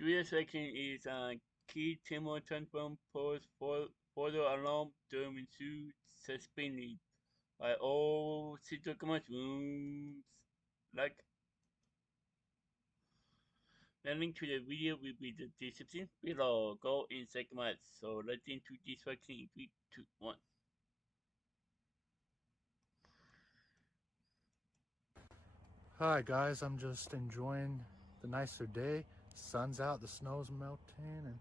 Julia section is key Timo Tantrum post photo alarm term ensued suspended by all city mushrooms. Like the link to the video will be the description below. Go in segments. So let's into this section in 3, 2, 1. Hi guys, I'm just enjoying the nicer day. Sun's out, the snow's melting, and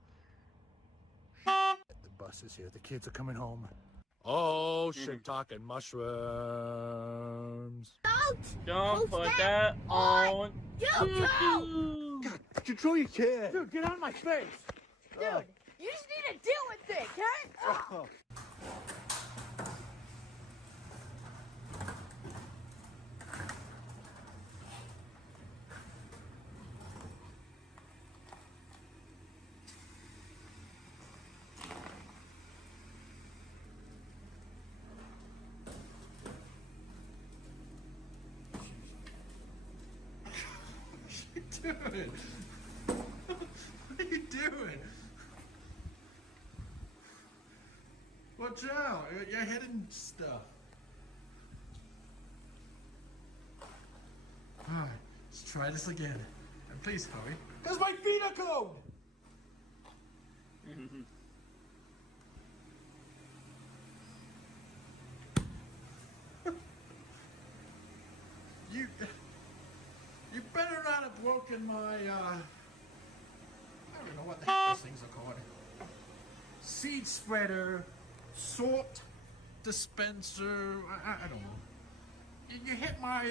the bus is here. The kids are coming home. Oh shit, talking mushrooms. Don't put that on YouTube. God, control your kid. Dude, get out of my face. Dude, you just need to deal with it, okay? Oh. What are you doing? What are you doing? Watch out! You're hitting stuff. Alright, let's try this again. And please hurry. Because my feet are cold! You better not have broken my, I don't know what the heck these things are called. Seed spreader, salt dispenser, I don't know. You hit my,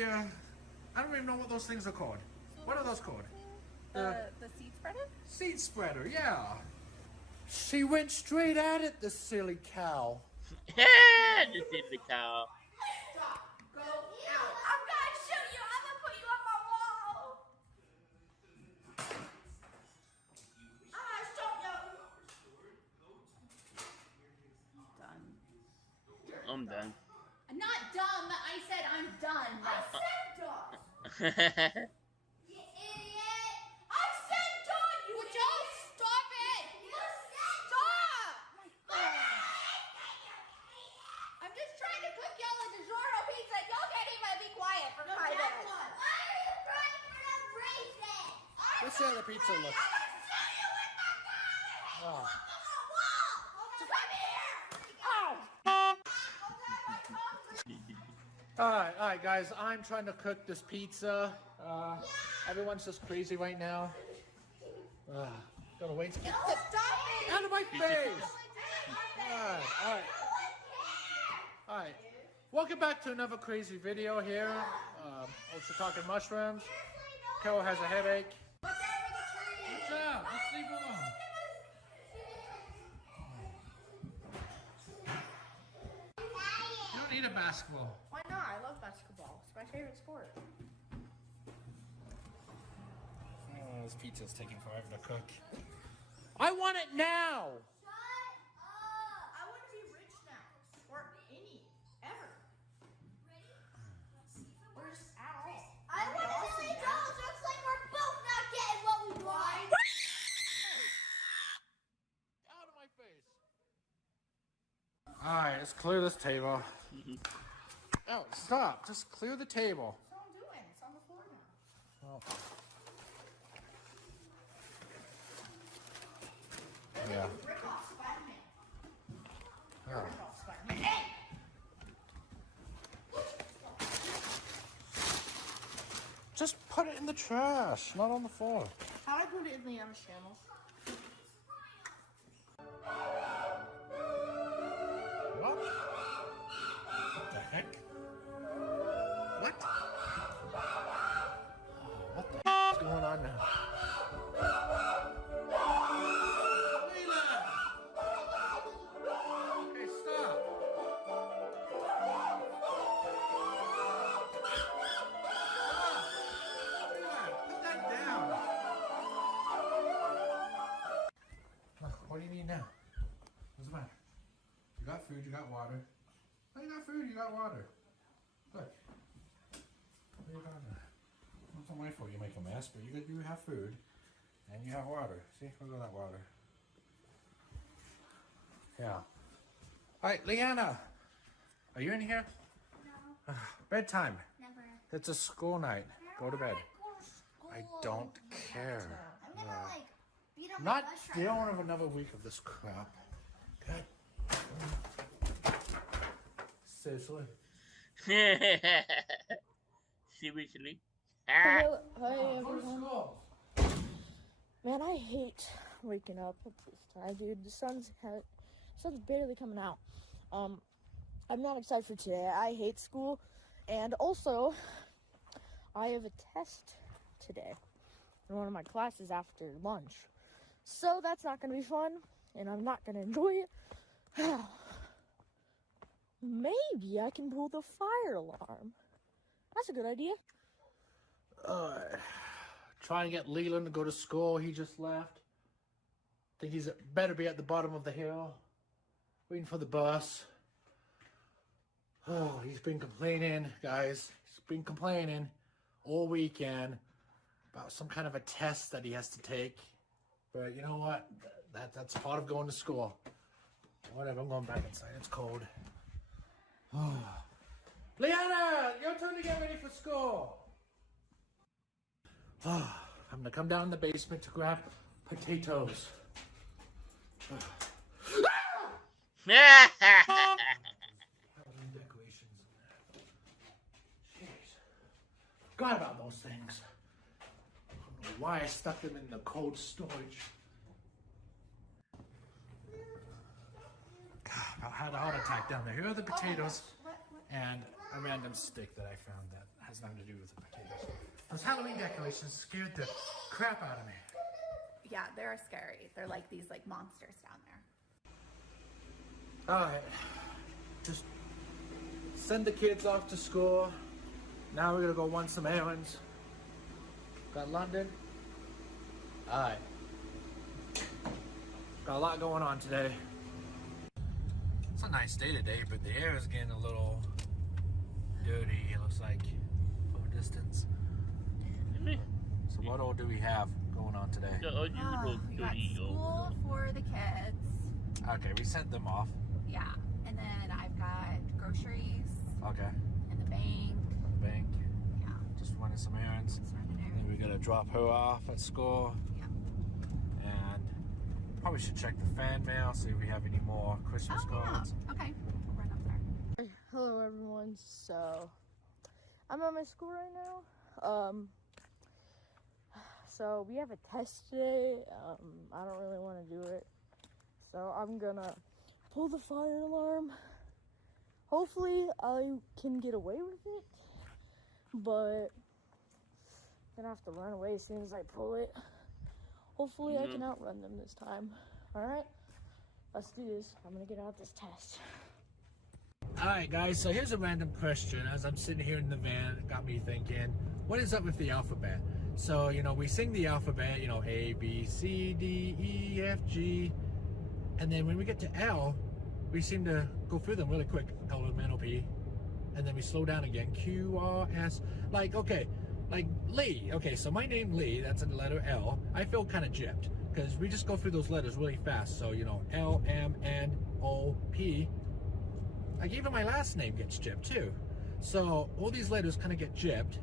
I don't even know what those things are called. What are those called? The seed spreader? Seed spreader, yeah. She went straight at it, the silly cow. This is the cow. Stop. Go out. I'm gonna shoot you. I'm gonna put you on my wall. I'm gonna shoot you. Done. I'm done. I'm not dumb. I said I'm done. I said done. You idiot. I said done. You Would y'all stop it? You said Stop! Oh my God. I'm just trying to cook y'all a DiGiorno pizza. Y'all can't even be quiet for No, 5 that's minutes. one. Why are you trying for the bracelet? Let's see how the pizza looks. I'm gonna shoot you with my gun. Oh. On the wall. Come here. Alright, guys, I'm trying to cook this pizza. Everyone's just crazy right now. Gotta wait to get Stop it. out of my face! Alright. Welcome back to another crazy video here. Also talking mushrooms. Carol has a headache. Watch out! Let's leave her alone. You don't need a basketball. Why not? I love basketball. It's my favorite sport. Oh, this pizza's taking forever to cook. I want it now! Shut up. I want to be rich now. Or any. Ever. Or just at all. I want $1 million. Looks like we're both not getting what we want. Out of my face! Alright, let's clear this table. Oh, stop. Just clear the table. That's what I'm doing. It's on the floor now. Oh. Yeah. Rip off Spider-Man. Oh. Rip off Spider-Man. Hey! Just put it in the trash, not on the floor. How do I put it in the Amish channel? What? What the heck? What? What the heck is going on now? Leela! Okay, stop. Put that down. Look, what do you need now? What's the matter? You got food, you got water. Oh, you got food, you got water. Look. What do you got now? What's the way for you? Make a mess, but you have food. And you have water. See, look at that water. Yeah. All right, Leanna, are you in here? No, Bedtime. never. It's a school night. Go to bed. I don't care. I'm gonna like beat up Not my bush right dealing now. with another week of this crap. God. Seriously. Seriously? Hi Go to everyone. school. Man, I hate waking up at this time, dude. The sun's barely coming out. I'm not excited for today. I hate school, and also I have a test today in one of my classes after lunch. So that's not gonna be fun, and I'm not gonna enjoy it. Maybe I can pull the fire alarm. That's a good idea. Trying to get Leland to go to school. He just left. Think he's better be at the bottom of the hill, waiting for the bus. Oh, he's been complaining, guys. He's been complaining all weekend about some kind of a test that he has to take. But you know what? That's part of going to school. Whatever, I'm going back inside. It's cold. Oh. Leanna, your turn to get ready for school. Oh, I'm gonna come down in the basement to grab potatoes. Halloween decorations. Jeez. Forgot about those things. I don't know why I stuck them in the cold storage. I had a heart attack down there. Here are the potatoes and a random stick that I found that has nothing to do with the potatoes. Those Halloween decorations scared the crap out of me. Yeah, they're scary. They're like these like monsters down there. Alright. Just send the kids off to school. Now we're gonna go run some errands. Got London. Alright. Got a lot going on today. It's a nice day today, but the air is getting a little dirty, it looks like, from a distance. So what all do we have going on today? We got school for the kids. Okay, we sent them off. Yeah, and then I've got groceries Okay. and the bank. Bank. Yeah, Just running some errands. just running Then errands. we gotta drop her off at school. Yeah. And probably should check the fan mail, see if we have any more Christmas Oh, yeah. cards. Okay, we'll run up there. Hello everyone. So I'm at my school right now. So we have a test today. I don't really want to do it, so I'm gonna pull the fire alarm. Hopefully I can get away with it, but I'm gonna have to run away as soon as I pull it. Hopefully I can outrun them this time. Alright, let's do this. I'm gonna get out this test. Alright guys, so here's a random question. As I'm sitting here in the van, it got me thinking, what is up with the alphabet? So, you know, we sing the alphabet, you know, A, B, C, D, E, F, G. And then when we get to L, we seem to go through them really quick. L, M, N, O, P. And then we slow down again. Q, R, S. Like, okay, like Lee. Okay, so my name Lee, that's in the letter L. I feel kind of gypped because we just go through those letters really fast. So, you know, L, M, N, O, P. Like even my last name gets gypped too. So all these letters kind of get gypped.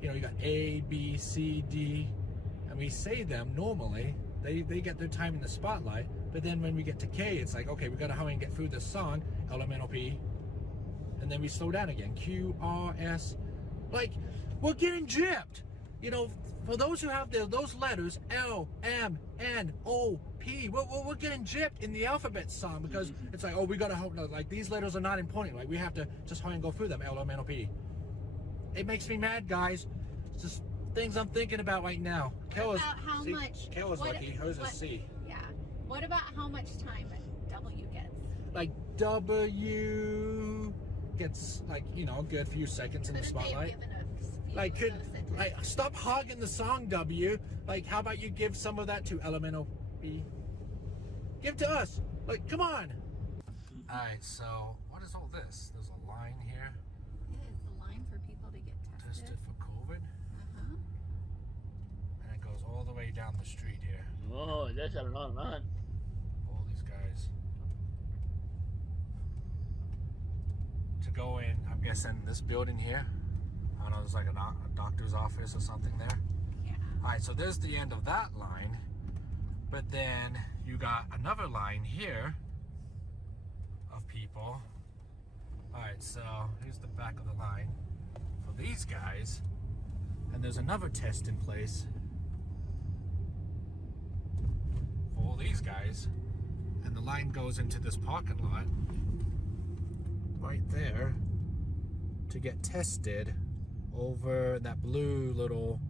You know, you got A, B, C, D, and we say them normally. They get their time in the spotlight. But then when we get to K, it's like, okay, we gotta hurry and get through this song. L, M, N, O, P. And then we slow down again. Q, R, S. Like, we're getting gypped. You know, for those who have those letters, L, M, N, O, P, we're getting gypped in the alphabet song because it's like, oh, we gotta hope, like, these letters are not important. Like, we have to just hurry and go through them, L, M, N, O, P. It makes me mad, guys. It's just things I'm thinking about right now. What about how much? Kayla's lucky, hers is C. Yeah. What about how much time W gets? Like, W gets, like, you know, a good few seconds in the Couldn't they have spotlight. given a few Like, dosages? like, stop hogging the song, W. Like, how about you give some of that to LMNOP? Give to us. Like, come on. Alright, so, what is all this? There's a line here. It is the line for people to get tested. Tested for COVID. Uh-huh. And it goes all the way down the street here. Oh, that's a long line. All these guys. To go in, I'm guessing this building here. I don't know, there's like a doctor's office or something there. Yeah. Alright, so there's the end of that line. But then you got another line here of people. Alright, so here's the back of the line for these guys. And there's another test in place for all these guys. And the line goes into this parking lot right there to get tested over that blue little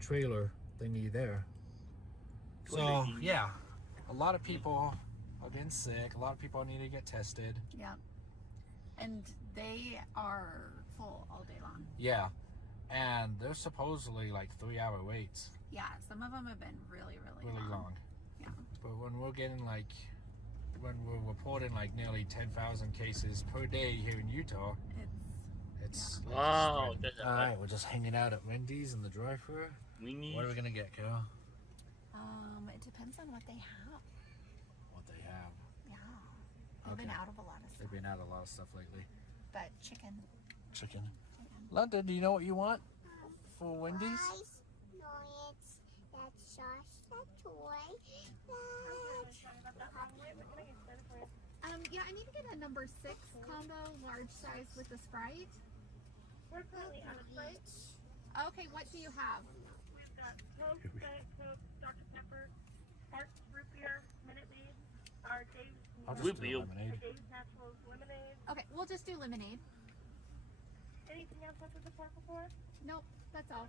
trailer thingy there. So yeah, a lot of people are getting sick. A lot of people need to get tested. Yeah. And they are full all day long. Yeah, and there's supposedly like 3-hour waits. Yeah, some of them have been really Long. Yeah. But when we're getting like, when we're reporting like nearly 10,000 cases per day here in Utah, it's wow. All right, we're just hanging out at Wendy's in the drive-thru. What are we gonna get, Carol? It depends on what they have. What they have. Yeah. They've been out of a lot of stuff. They've been out of a lot of stuff lately. But chicken. Chicken. London, do you know what you want for Wendy's? No, it's that sauce, that toy. Yeah, I need to get a number 6 combo, large size with a Sprite. We're currently out of Sprite. Okay, what do you have? We've got Coke, Diet Coke, Dr. Pepper, Sparks, Root Beer, Minute Maid, our Dave's, I'll just do lemonade. Dave's Naturals Lemonade. Okay, we'll just do lemonade. Anything else after the park before? Nope, that's all.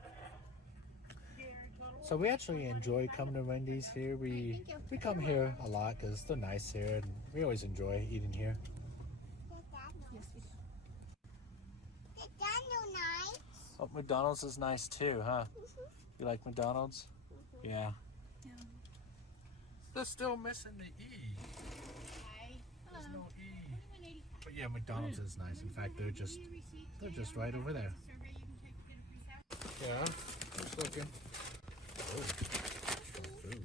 So we actually enjoy coming to Wendy's here. We come here a lot because they're nice here, and we always enjoy eating here. Yes, we do. The Daniel night. Oh, McDonald's is nice too, huh? You like McDonald's? Yeah. They're still missing the E. There's no E. But yeah, McDonald's is nice. In fact, they're just right over there. Yeah, just looking. Oh, food.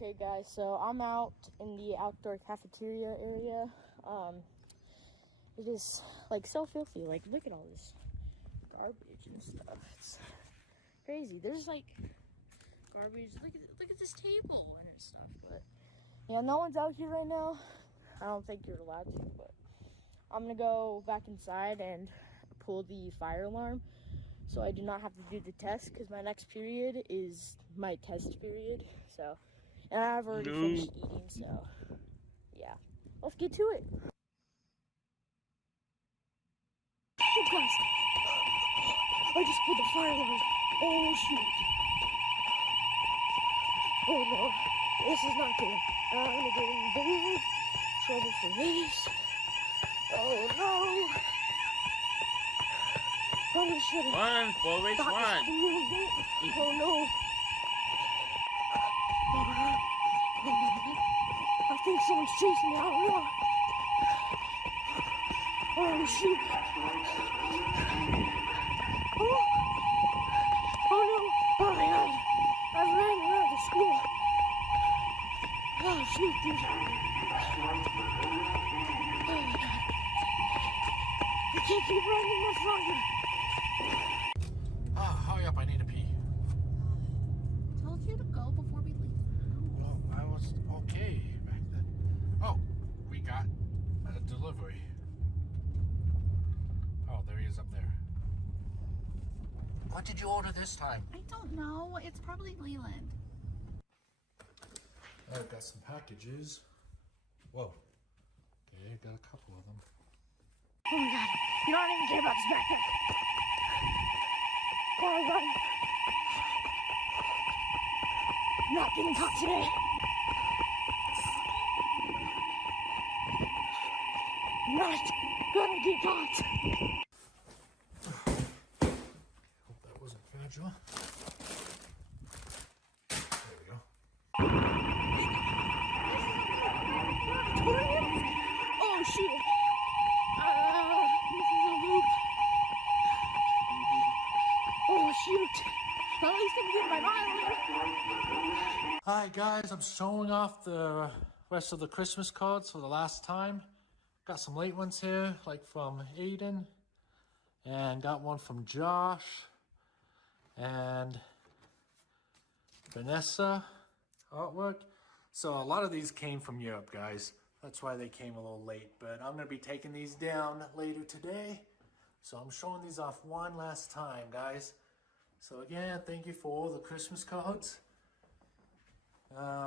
Okay guys, so I'm out in the outdoor cafeteria area. It is like so filthy. Like, look at all this garbage and stuff. It's crazy. There's like garbage. Look at this table and stuff. But yeah, no one's out here right now. I don't think you're allowed to, but I'm gonna go back inside and pull the fire alarm so I do not have to do the test, because my next period is my test period. So, and I've already finished eating, so yeah, let's get to it. Oh guys, I just pulled the fire alarm. Oh shoot. Oh no, this is not good. I'm gonna get in big trouble for this. Oh no. Oh shit. One, boys, one. Oh no. I think someone's chasing me. I don't know. Oh shoot. Oh. Oh no. Oh my god. I ran around the school. Oh shoot, dude. Oh my god. I can't keep running much longer. Hurry up, I need to pee. Told you to go before we leave. Well, I was okay back then. Oh, we got a delivery. Oh, there he is up there. What did you order this time? I don't know. It's probably Leland. I've got some packages. Whoa. Okay, got a couple of them. Oh my god. You don't even care about this backpack. Oh, run. Not getting caught today. Not gonna get caught. Hope that wasn't fragile. There we go. Oh shoot. This is a loop. Oh shoot. At least I'm getting my mileage. Hi guys, I'm showing off the rest of the Christmas cards for the last time. Got some late ones here, like from Aiden, and got one from Josh and Vanessa artwork. So a lot of these came from Europe, guys. That's why they came a little late, but I'm gonna be taking these down later today. So I'm showing these off one last time, guys. So again, thank you for all the Christmas cards.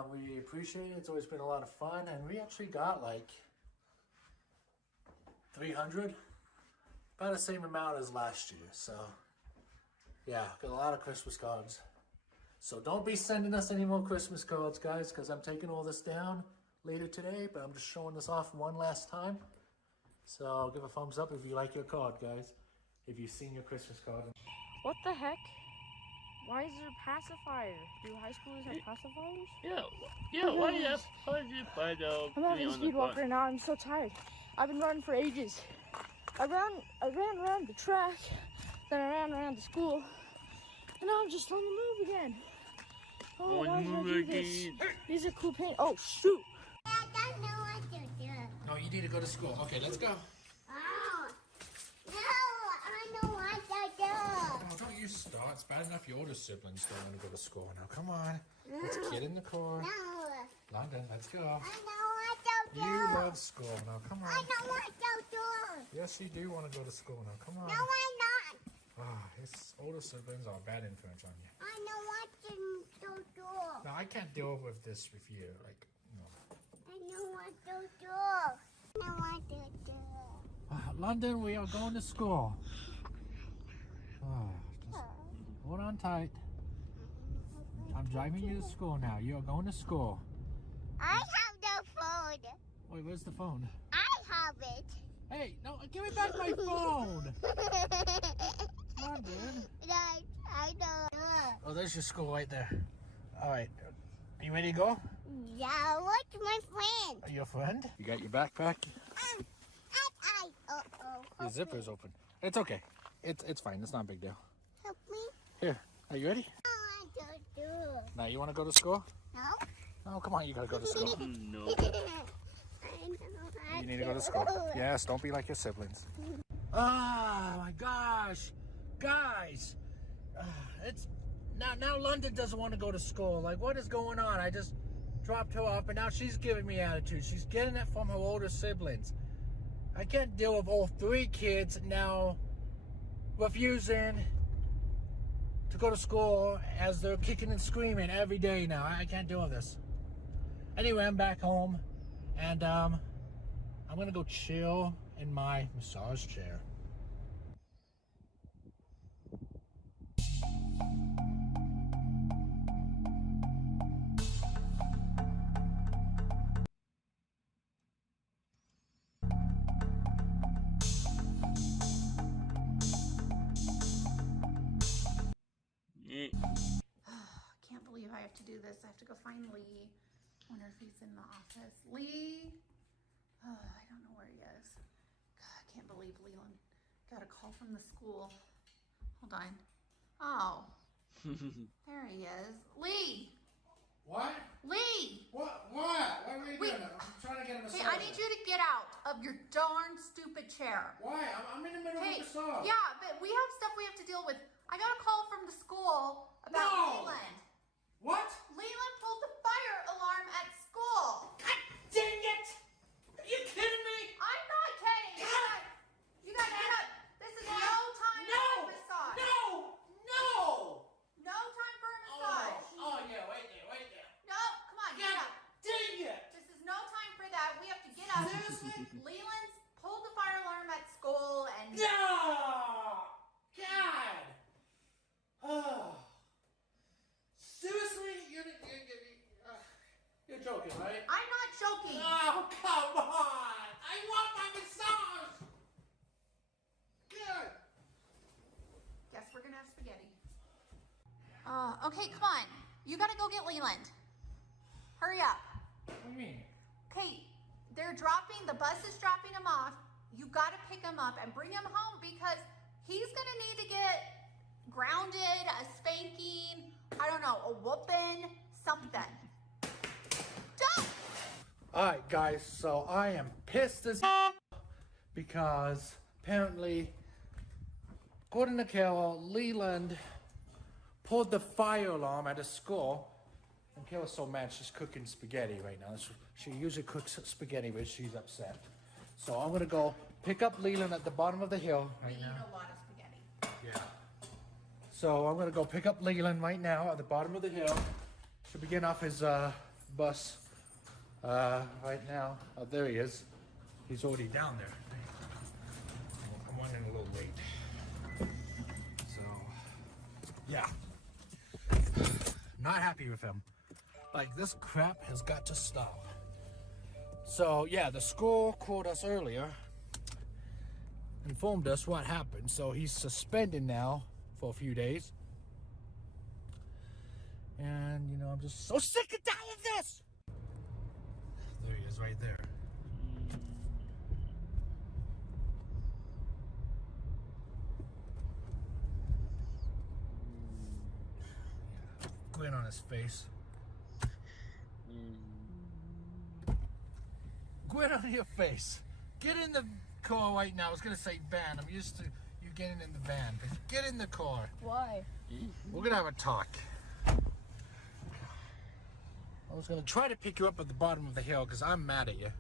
We appreciate it. It's always been a lot of fun, and we actually got like 300, about the same amount as last year. So yeah, got a lot of Christmas cards. So don't be sending us any more Christmas cards, guys, because I'm taking all this down later today, but I'm just showing this off one last time. So give a thumbs up if you like your card, guys, if you've seen your Christmas card. What the heck? Why is there pacifier? Do high schoolers have pacifiers? Yeah, why do you have pacifier? I'm having a speed walk right now. I'm so tired. I've been running for ages. I ran around the track, then I ran around the school, and now I'm just on the move again. Oh, why did I do this? These are cool paint. Oh, shoot. I don't know what to do. No, you need to go to school. Okay, let's go. Oh, no, I know what to do. Oh, don't you start. It's bad enough your older siblings don't want to go to school. Now, come on. Let's get in the car. No, London, let's go. I know what to do. You love school. Now, come on. I know what to do. Yes, you do want to go to school. Now, come on. No, I'm not. His older siblings are a bad influence on you. I know what to do. Now, I can't deal with this with you. Like, no. I know what to do. I know what to do. London, we are going to school. Just hold on tight. I'm driving you to school now. You are going to school. I have the phone. Wait, where's the phone? I have it. Hey, no, give me back my phone. London. I know. Oh, there's your school right there. All right. Are you ready to go? Yeah, what's my friend? Your friend? You got your backpack? Uh-oh. Your zipper's open. It's okay. It's fine. It's not a big deal. Help me. Here. Are you ready? I want to do. Now, you want to go to school? No. Oh, come on. You got to go to school. No. You need to go to school. Yes, don't be like your siblings. Oh, my gosh. Guys. It's... Now London doesn't want to go to school. Like, what is going on? I just dropped her off, and now she's giving me attitude. She's getting it from her older siblings. I can't deal with all three kids now refusing to go to school as they're kicking and screaming every day now. I can't deal with this. Anyway, I'm back home, and I'm going to go chill in my massage chair. Can't believe I have to do this. I have to go find Lee. Wonder if he's in the office. Lee? I don't know where he is. God, I can't believe Leland got a call from the school. Hold on. Oh. There he is. Lee! What? Lee! What? What are you Wait. doing? I'm trying to get a massage. Hey, I need you to get out of your darn stupid chair. Why? I'm in the middle Hey, of a massage. yeah, but we have stuff we have to deal with. I got a call from the school about No. Leland. What? Leland pulled the fire alarm at school. God dang it! Are you kidding me? I'm not kidding. You guys get up. This is no time for a massage. No! No time for a massage. Oh yeah, wait there. No, come on, get God up. dang it! This is no time for that. We have to get up. Leland's pulled the fire alarm at school and... No! God! Oh. Seriously? You're joking, right? I'm not joking. Oh, come on! I want my massage! Good! Guess we're gonna have spaghetti. Okay, come on. You gotta go get Leland. Hurry up. What do you mean? Okay, the bus is dropping him off. You gotta pick him up and bring him home because he's gonna need to get grounded, a spanking, know, a whooping, something. Don't! Alright guys, so I am pissed as because apparently, according to Carol, Leland pulled the fire alarm at a school. And Carol's so mad she's cooking spaghetti right now. She usually cooks spaghetti when she's upset. So I'm gonna go pick up Leland at the bottom of the hill right now. We eat a lot of spaghetti. Yeah. So I'm gonna go pick up Leland right now at the bottom of the hill. Should be getting off his bus right now. Oh, there he is. He's already down there. I'm running a little late. So, yeah. Not happy with him. Like, this crap has got to stop. So, yeah, the school called us earlier, informed us what happened. So he's suspended now for a few days. And, you know, I'm just so sick and tired of this. There he is right there. Grin on his face. Grin on your face. Get in the car right now. I was gonna say van. I'm used to you getting in the van. But get in the car. Why? We're gonna have a talk. I was gonna try to pick you up at the bottom of the hill because I'm mad at you.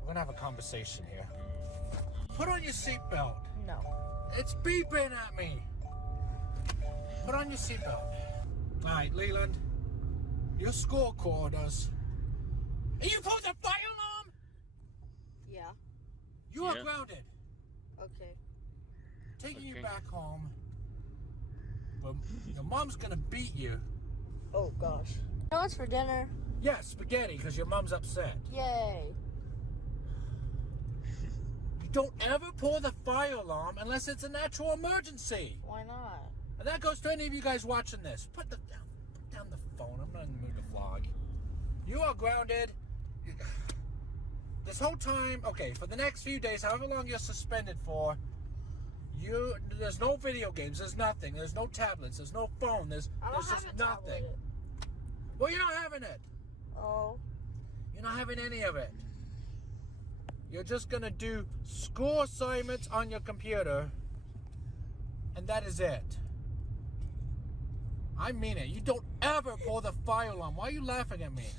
We're gonna have a conversation here. Put on your seatbelt. No. It's beeping at me. Put on your seatbelt. All right, Leland. Your school called us. And you pulled the fire alarm? Yeah. You are Yeah. grounded. Okay. Taking you Okay. back home. But your mom's gonna beat you. Oh gosh. You know what's for dinner? Yeah, spaghetti, because your mom's upset. Yay. You don't ever pull the fire alarm unless it's a natural emergency. Why not? And that goes to any of you guys watching this. Put down the phone. I'm not in the mood to vlog. You are grounded. This whole time, okay, for the next few days, however long you're suspended for, there's no video games, there's nothing, there's no tablets, there's no phone, there's just nothing. Well, you're not having it. Oh. You're not having any of it. You're just gonna do school assignments on your computer, and that is it. I mean it. You don't ever pull the fire alarm. Why are you laughing at me?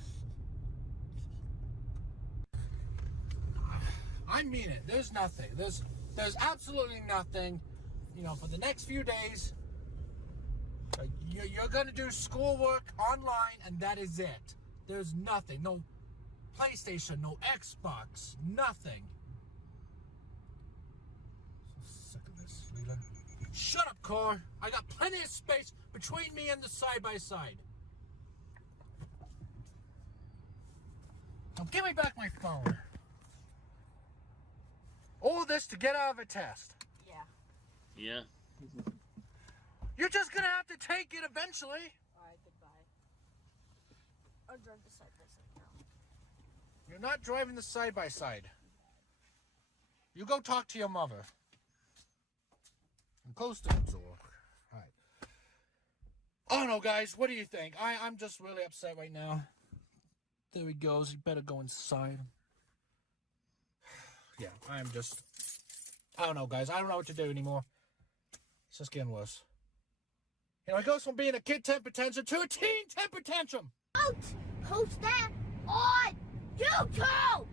I mean it. There's nothing. There's absolutely nothing. You know, for the next few days, you're gonna do schoolwork online, and that is it. There's nothing. No PlayStation, no Xbox, nothing. So sick of this, Leland. Shut up, car. I got plenty of space between me and the side-by-side. Now give me back my phone. All this to get out of a test. Yeah. Yeah. You're just gonna have to take it eventually. Alright, goodbye. I'll drive the side by side now. You're not driving the side-by-side. You go talk to your mother. And close the door. Alright. Oh no, guys, what do you think? I'm just really upset right now. There he goes. He better go inside. Yeah, I don't know, guys. I don't know what to do anymore. It's just getting worse. You know, it goes from being a kid temper tantrum to a teen temper tantrum. Don't post that on YouTube!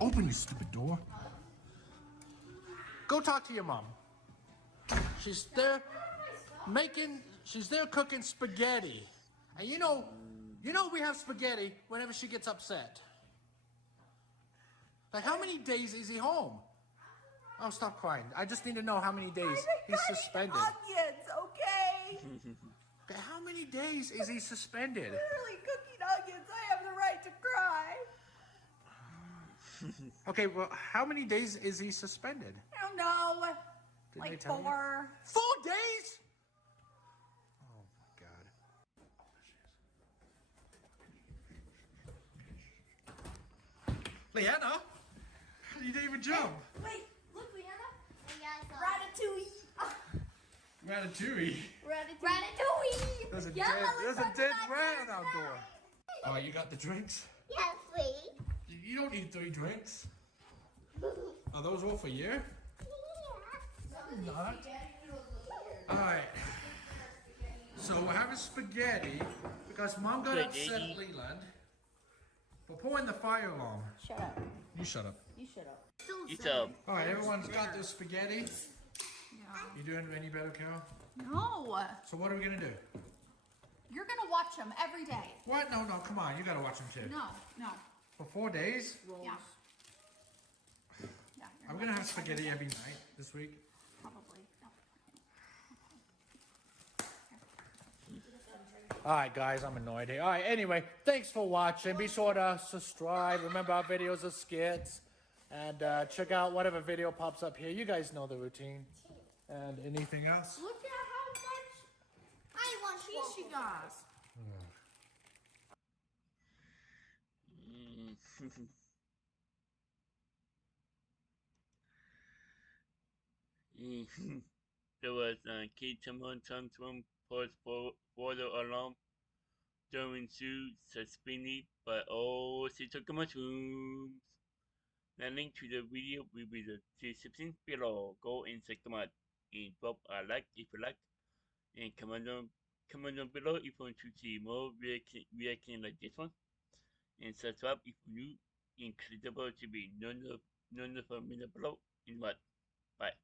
Open your stupid door. Go talk to your mom. She's there she's there cooking spaghetti. And you know we have spaghetti whenever she gets upset. Like, how many days is he home? Oh, stop crying. I just need to know how many days he's suspended. Onions, okay? Okay, how many days is he suspended? Literally cooking onions. I have the right to cry. Okay, well, how many days is he suspended? I don't know. Didn't they Like tell you? 4. 4 days? Oh my God. Leanna? You didn't even jump. Wait, look, Leanna. Yeah, I saw it. Ratatouille. Ratatouille. Ratatouille. There's a Yeah, dead, let's there's a talk dead about rat this outdoor. now. Oh, you got the drinks? Yes, please. You don't need 3 drinks. Are those all for you? Yeah. Not. Alright. So we're having spaghetti because Mom got upset at Leland for pulling the fire alarm. Shut up. You shut up. You shut up. It's up. Alright, everyone's got their spaghetti. Yeah. You doing any better, Carol? No. So what are we gonna do? You're gonna watch them every day. What? No, come on. You gotta watch them too. No. For 4 days? Yeah. Yeah. I'm gonna have spaghetti every night this week. Probably. Alright guys, I'm annoyed here. Alright, anyway, thanks for watching. Be sure to subscribe. Remember our videos are skits. And check out whatever video pops up here. You guys know the routine. And anything else? Look at how much I want cheese she got. There was key Tantrum post photo alarm during zoo suspended by all JethroCool mushrooms. The link to the video will be in the description below. Go and check them out and drop a like if you like, and comment down below if you want to see more reaction like this one, and subscribe if you new. Incredible to be none of below in what. Bye.